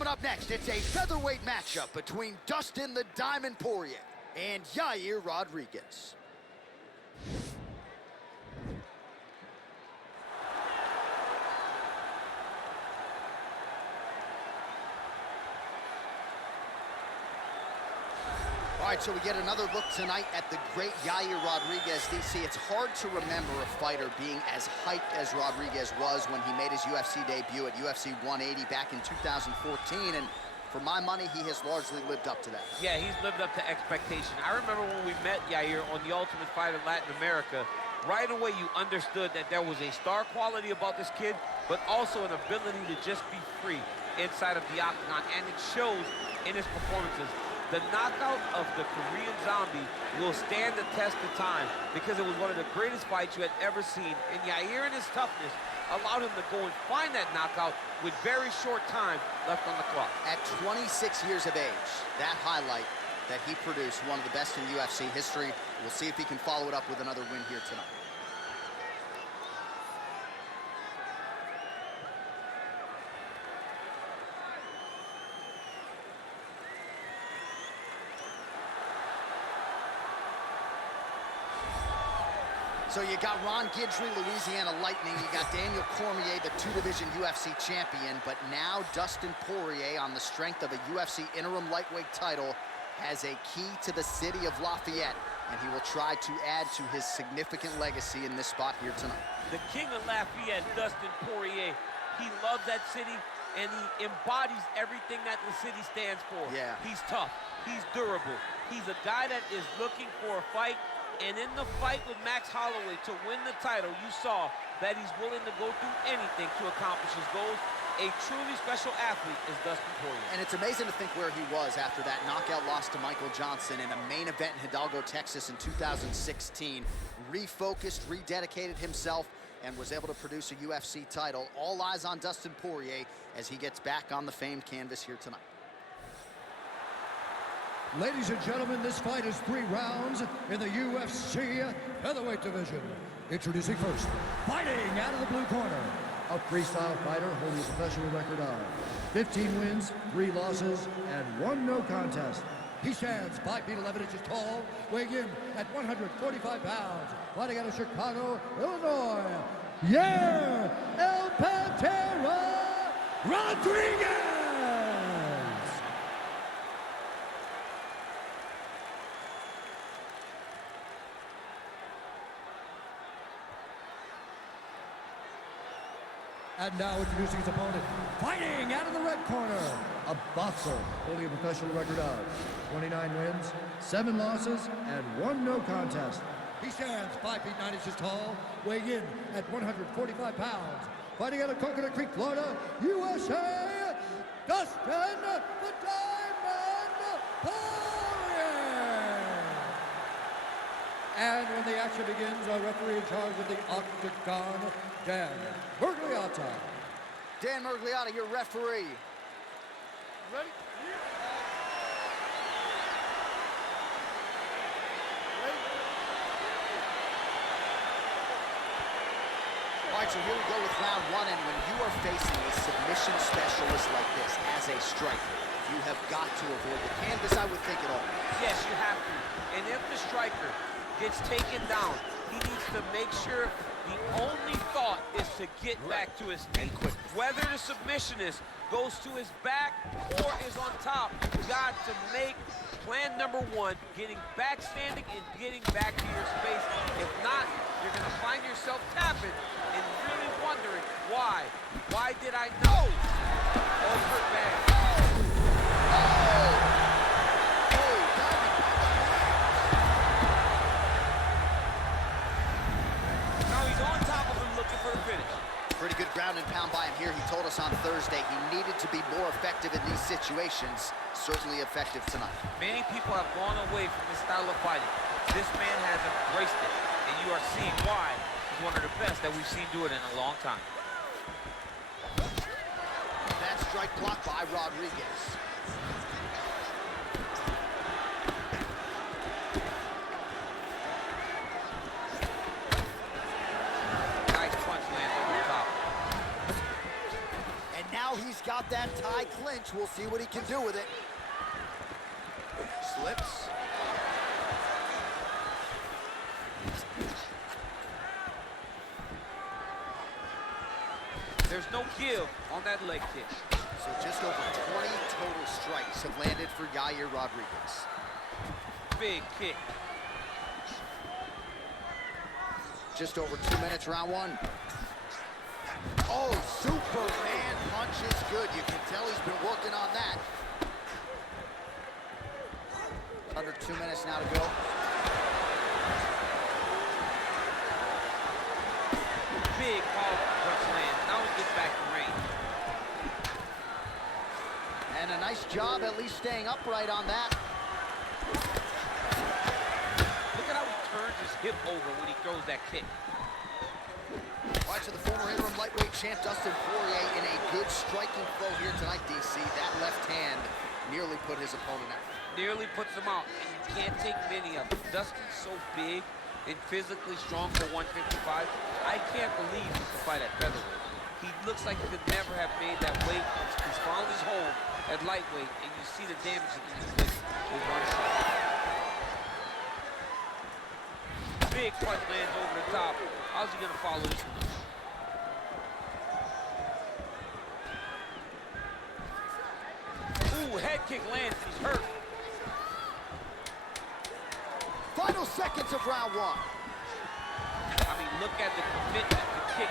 Coming up next, it's a featherweight matchup between Dustin the Diamond Poirier and Yair Rodriguez. All right, so we get another look tonight at the great Yair Rodriguez. DC, it's hard to remember a fighter being as hyped as Rodriguez was when he made his UFC debut at UFC 180 back in 2014, and for my money, he has largely lived up to that. Yeah, he's lived up to expectation. I remember when we met Yair on The Ultimate Fighter Latin America, right away you understood that there was a star quality about this kid, but also an ability to just be free inside of the octagon, and it shows in his performances. The knockout of the Korean Zombie will stand the test of time because it was one of the greatest fights you had ever seen. And Yair and his toughness allowed him to go and find that knockout with very short time left on the clock. At 26 years of age, that highlight that he produced, one of the best in UFC history. We'll see if he can follow it up with another win here tonight. So you got Ron Guidry, Louisiana Lightning. You got Daniel Cormier, the two-division UFC champion. But now Dustin Poirier, on the strength of a UFC interim lightweight title, has a key to the city of Lafayette. And he will try to add to his significant legacy in this spot here tonight. The king of Lafayette, Dustin Poirier, he loves that city, and he embodies everything that the city stands for. Yeah. He's tough. He's durable. He's a guy that is looking for a fight. And in the fight with Max Holloway to win the title, you saw that he's willing to go through anything to accomplish his goals. A truly special athlete is Dustin Poirier. And it's amazing to think where he was after that knockout loss to Michael Johnson in a main event in Hidalgo, Texas in 2016. Refocused, rededicated himself, and was able to produce a UFC title. All eyes on Dustin Poirier as he gets back on the famed canvas here tonight. Ladies and gentlemen, this fight is 3 rounds in the UFC featherweight division. Introducing first, fighting out of the blue corner, a freestyle fighter holding a professional record of 15 wins, 3 losses, and 1 no contest. He stands 5 feet 11 inches tall, weighing in at 145 pounds, fighting out of Chicago, Illinois, Yair El Pantera Rodriguez! And now introducing his opponent, fighting out of the red corner, a boxer holding a professional record of 29 wins, 7 losses, and 1 no contest. He stands 5 feet 9 inches tall, weighing in at 145 pounds, fighting out of Coconut Creek, Florida, USA, Dustin the Diamond Poirier! And when the action begins, our referee in charge of the octagon, Dan Mergliotta. Dan Mergliotta, your referee. Ready? All right, so here we go with round 1, and when you are facing a submission specialist like this as a striker, you have got to avoid the canvas, I would think, at all. Yes, you have to. And if the striker gets taken down, he needs to make sure the only thought is to get back to his feet. Whether the submissionist goes to his back or is on top, you got to make plan number 1, getting back standing and getting back to your space. If not, you're going to find yourself tapping and really wondering why. Why did I know? Oh, hurt bad. Now he's on top of him looking for the finish. Pretty good ground and pound by him here. He told us on Thursday he needed to be more effective in these situations. Certainly effective tonight. Many people have gone away from this style of fighting. This man has embraced it, and you are seeing why he's one of the best that we've seen do it in a long time. That strike blocked by Rodriguez. Nice punch lands over the top. And now he's got that tie clinch. We'll see what he can do with it. Slips. There's no give on that leg kick. So just over 20 total strikes have landed for Yair Rodriguez. Big kick. Just over 2 minutes, round one. Oh, Superman punch is good. You can tell he's been working on that. Under 2 minutes now to go. Big powerful punch lands. Now he gets back to range. And a nice job at least staying upright on that. Look at how he turns his hip over when he throws that kick. All right, so the former interim lightweight champ Dustin Poirier in a good striking flow here tonight, DC. That left hand nearly put his opponent out. Nearly puts him out, and you can't take many of them. Dustin's so big and physically strong for 155. I can't believe he can fight at featherweight. He looks like he could never have made that weight. He's found his home at lightweight, and you see the damage that he's inflicted with one shot. Big punch lands over the top. How's he gonna follow this one? Ooh, head kick lands, he's hurt. Final seconds of round one. I mean, look at the commitment to kick.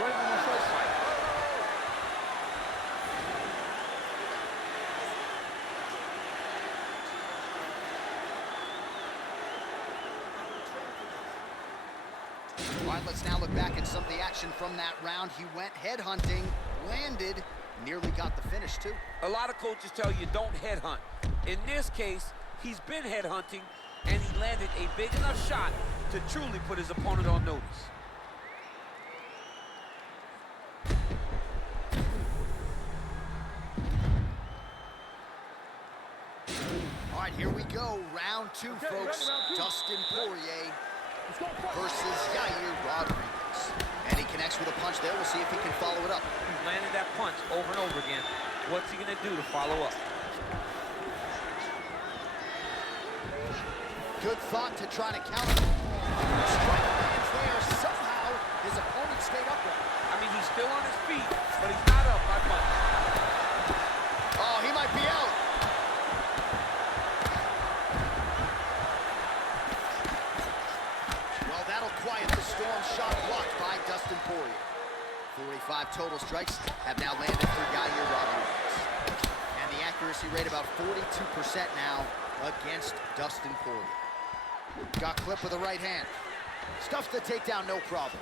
All right, let's now look back at some of the action from that round. He went headhunting, landed, nearly got the finish too. A lot of coaches tell you don't headhunt. In this case, he's been headhunting, and he landed a big enough shot to truly put his opponent on notice. All right, here we go. Round two, folks. Dustin Poirier versus Yair Rodriguez. And he connects with a punch there. We'll see if he can follow it up. He's landed that punch over and over again. What's he going to do to follow up? Good thought to try to counter. Strike lands there. Somehow, his opponent stayed upright. I mean, he's still on his feet, but he's not up by much. Oh, he might be out. Well, that'll quiet the storm shot blocked by Dustin Poirier. 45 total strikes have now landed for Yair Rodriguez. And the accuracy rate about 42% now against Dustin Poirier. Got clipped with the right hand. Stuffs the takedown, no problem.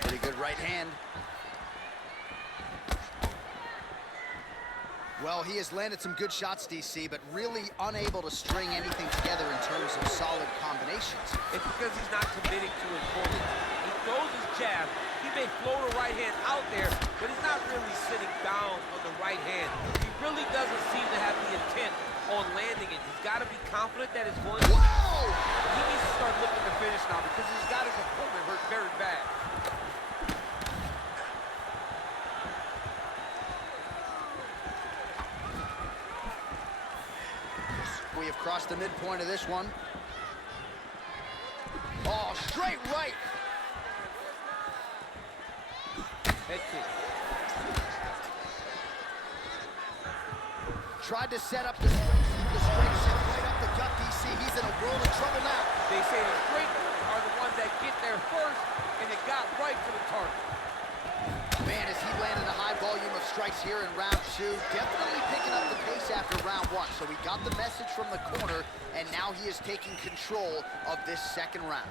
Pretty good right hand. Well, he has landed some good shots, DC, but really unable to string anything together in terms of solid combinations. It's because he's not committing to his opponent. He throws his jab. He may float a right hand out there, but he's not really sitting down on the right hand. He really doesn't seem to have the intent on landing it. He's got to be confident that it's going to... Whoa! He needs to start looking to finish now because he's got his opponent hurt very bad. We have crossed the midpoint of this one. Oh, straight right. Head kick. Tried to set up the straight shot right up the gut, DC. He's in a world of trouble now. They say the straight are the ones that get there first, and it got right to the target. Man, as he landed a high volume of strikes here in round two, definitely picking up the pace after round one. So he got the message from the corner, and now he is taking control of this second round.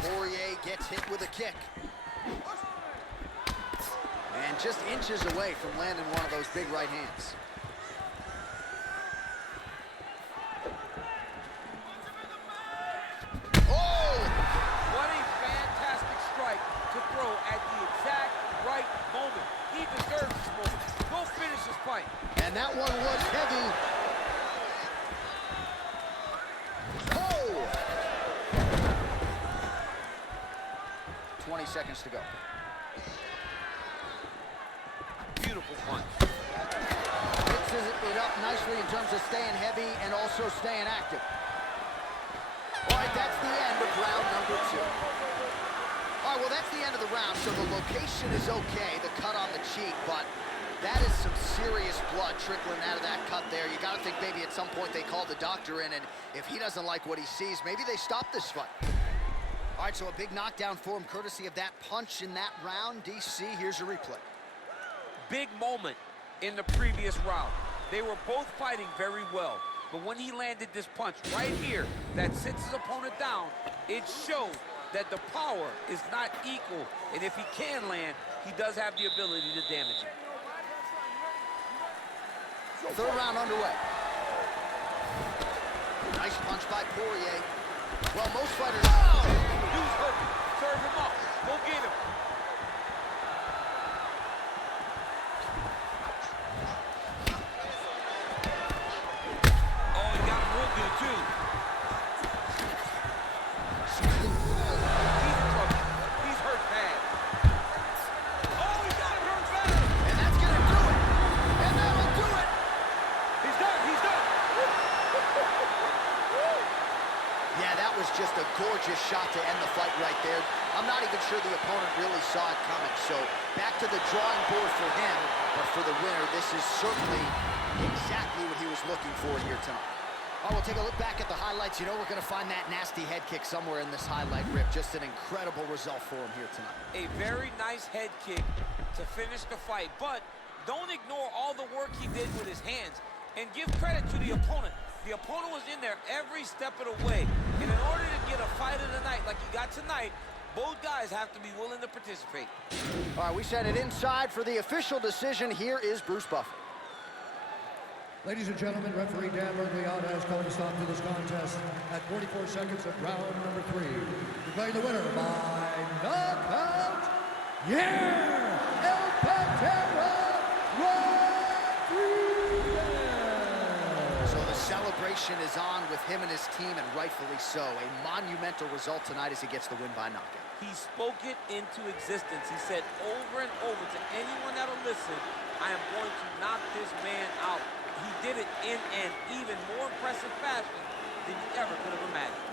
Poirier gets hit with a kick. And just inches away from landing one of those big right hands. Oh! What a fantastic strike to throw at the exact right moment. He deserves this moment. Go And that one was heavy. Oh! 20 seconds to go. Beautiful punch. Mixes it up nicely in terms of staying heavy and also staying active. All right, that's the end of round number 2. All right, well, that's the end of the round, so the location is okay, the cut on the cheek, but that is some serious blood trickling out of that cut there. You got to think maybe at some point they call the doctor in, and if he doesn't like what he sees, maybe they stop this fight. All right, so a big knockdown for him, courtesy of that punch in that round. DC, here's your replay. Big moment in the previous round. They were both fighting very well, but when he landed this punch right here that sits his opponent down, it showed that the power is not equal, and if he can land, he does have the ability to damage him. Third round underway. Nice punch by Poirier. Well, most fighters... Oh! Dude's hurt. Serve him up. Go get him. Oh, he got him real good, too. He's in trouble. He's hurt bad. Oh, he got him hurt bad. And that's going to do it. And that'll do it. He's done. He's done. Yeah, that was just a gorgeous shot to end the fight right there. I'm not even sure the opponent really saw it coming. So back to the drawing board for him. But for the winner, this is certainly exactly what he was looking for here tonight. All right, we'll take a look back at the highlights. You know we're going to find that nasty head kick somewhere in this highlight rip. Just an incredible result for him here tonight. A very nice head kick to finish the fight. But don't ignore all the work he did with his hands. And give credit to the opponent. The opponent was in there every step of the way. And in order to get a fight of the night like you got tonight, both guys have to be willing to participate. All right, we send it inside for the official decision. Here is Bruce Buffer. Ladies and gentlemen, referee Dan Bergliot has called a stop to this contest at 44 seconds of round number 3. Declaring the winner by knockout, Yair Rodriguez! So the celebration is on with him and his team, and rightfully so. A monumental result tonight as he gets the win by knockout. He spoke it into existence. He said over and over to anyone that'll listen, I am going to knock this man out. He did it in an even more impressive fashion than you ever could have imagined.